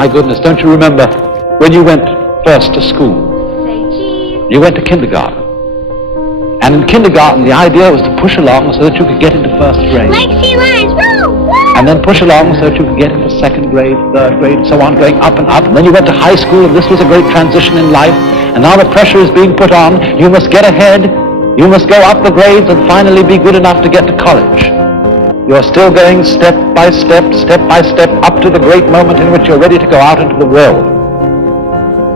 My goodness, don't you remember when you went first to school? Say cheese. You went to kindergarten. And in kindergarten, the idea was to push along so that you could get into first grade. Like sea lions. Woo! Woo! And then push along so that you could get into second grade, third grade, so on, going up and up. And then you went to high school, and this was a great transition in life. And now the pressure is being put on. You must get ahead. You must go up the grades and finally be good enough to get to college. You're still going step by step, up to the great moment in which you're ready to go out into the world.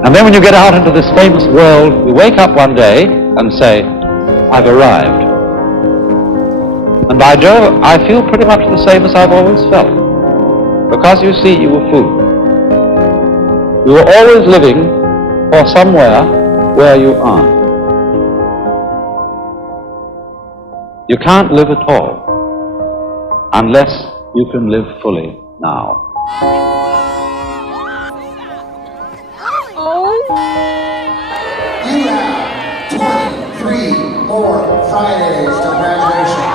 And then when you get out into this famous world, you wake up one day and say, I've arrived. And by Jove, I feel pretty much the same as I've always felt. Because you see, you were fooled. You were always living for somewhere where you aren't. You can't live at all unless you can live fully now. You have 23 more Fridays to graduation.